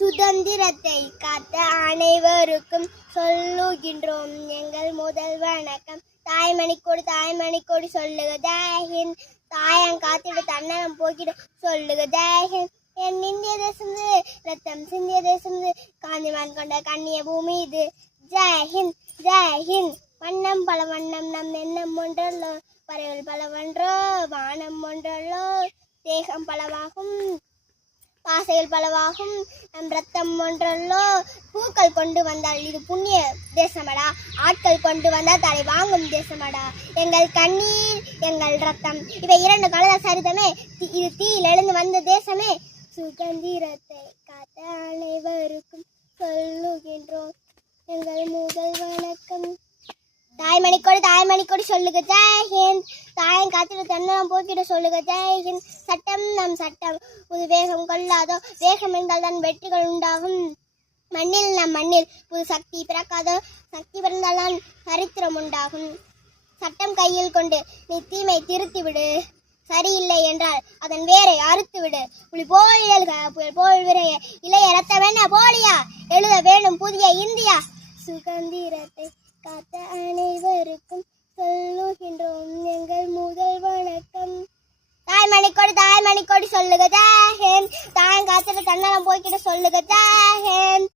சுதந்திரத்தை காத்த அனைவருக்கும் சொல்லுகின்றோம் எங்கள் முதல் வணக்கம். தாய்மணிக்கோடு சொல்லுக ஜெய்ஹிந்த். தாயம் காத்திட தன்னலம் போக்கிட சொல்லுக ஜெய்ஹிந்த். என் இந்திய தேசம் ரத்தம் சிந்திய தேசம், காந்திமான் கொண்ட கண்ணிய பூமி இது. ஜெய்ஹிந்த் ஜெய்ஹிந்த். வண்ணம் பல வண்ணம் நம் எண்ணம் ஒன்றல்லோ, பறவைகள் பலவன்றோ வானம் ஒன்றல்லோ, தேகம் பலவாகும் பாசைகள் பலவாகும் நம் ரத்தம் ஒன்றல்லோ. பூக்கள் கொண்டு வந்தால் இது புண்ணிய தேசமடா, ஆட்கள் கொண்டு வந்தால் தலை வாங்கும் தேசமடா. எங்கள் கண்ணீர் எங்கள் ரத்தம் இவை இரண்டு கலந்த சரிதமே, இது தீயில் எழுந்து வந்த தேசமே. சுதந்திரத்தை காத்த அனைவருக்கும் சொல்லுகின்றோம் எங்கள் முதல் வணக்கம். தாய்மணிக்கோடு சொல்லுக ஜெய்ஹிந்த். தாயம் காத்திட தன்னலம் போக்கிட சொல்லுக ஜெய்ஹிந்த். சட்டம் நம் சட்டம் புது வேகம் கொள்ளாதோ, வேகம் என்றால் தான் வெற்றிகள் உண்டாகும். மண்ணில் நம் மண்ணில் புது சக்தி பிறக்காதோ, சக்தி பிறந்தால் தான் சரித்திரம் உண்டாகும். சட்டம் கையில் கொண்டு நீ தீமை திருத்தி விடு, சரியில்லை என்றால் அதன் வேரை அறுத்து விடு. புலி போல் எழுக புயல் போல் விரைய, இளைய ரத்தம் என்ன போலியா, எழுத வேண்டும் புதிய இந்தியா. சுதந்திரத்தை காத்த அனைவருக்கும் சொல்லுகின்றோம் எங்கள் முதல் வணக்கம். தாய்மணிக்கோடு சொல்லுக ஜெய்ஹிந்த். தாயம் காத்திட தன்னலம் போய்கிட்ட சொல்லுக ஜெய்ஹிந்த்.